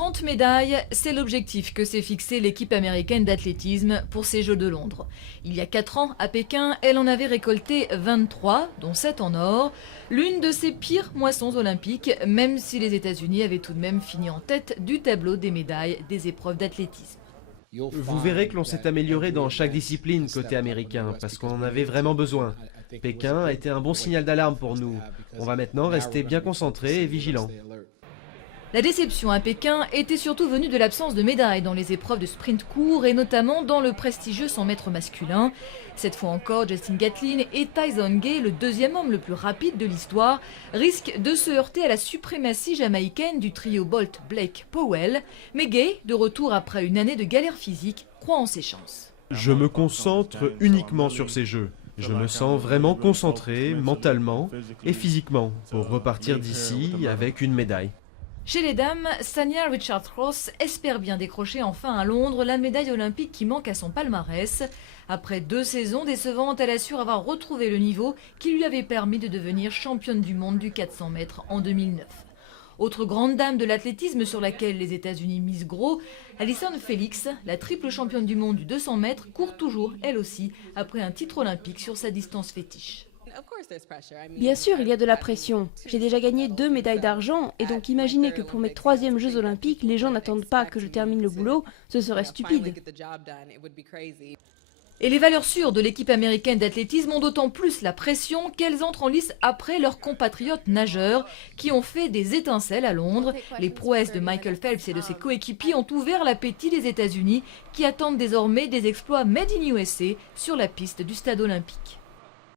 30 médailles, c'est l'objectif que s'est fixé l'équipe américaine d'athlétisme pour ces Jeux de Londres. Il y a 4 ans, à Pékin, elle en avait récolté 23, dont 7 en or. L'une de ses pires moissons olympiques, même si les États-Unis avaient tout de même fini en tête du tableau des médailles des épreuves d'athlétisme. Vous verrez que l'on s'est amélioré dans chaque discipline côté américain, parce qu'on en avait vraiment besoin. Pékin a été un bon signal d'alarme pour nous. On va maintenant rester bien concentrés et vigilants. La déception à Pékin était surtout venue de l'absence de médailles dans les épreuves de sprint court et notamment dans le prestigieux 100 mètres masculin. Cette fois encore, Justin Gatlin et Tyson Gay, le deuxième homme le plus rapide de l'histoire, risquent de se heurter à la suprématie jamaïcaine du trio Bolt-Blake-Powell. Mais Gay, de retour après une année de galère physique, croit en ses chances. Je me concentre uniquement sur ces jeux. Je me sens vraiment concentré mentalement et physiquement pour repartir d'ici avec une médaille. Chez les dames, Sanya Richards-Cross espère bien décrocher enfin à Londres la médaille olympique qui manque à son palmarès. Après 2 saisons décevantes, elle assure avoir retrouvé le niveau qui lui avait permis de devenir championne du monde du 400 mètres en 2009. Autre grande dame de l'athlétisme sur laquelle les États-Unis misent gros, Allyson Felix, la triple championne du monde du 200 mètres, court toujours, elle aussi, après un titre olympique sur sa distance fétiche. Bien sûr, il y a de la pression. J'ai déjà gagné 2 médailles d'argent, et donc imaginez que pour mes 3e Jeux olympiques, les gens n'attendent pas que je termine le boulot, ce serait stupide. Et les valeurs sûres de l'équipe américaine d'athlétisme ont d'autant plus la pression qu'elles entrent en lice après leurs compatriotes nageurs qui ont fait des étincelles à Londres. Les prouesses de Michael Phelps et de ses coéquipiers ont ouvert l'appétit des États-Unis qui attendent désormais des exploits made in USA sur la piste du stade olympique.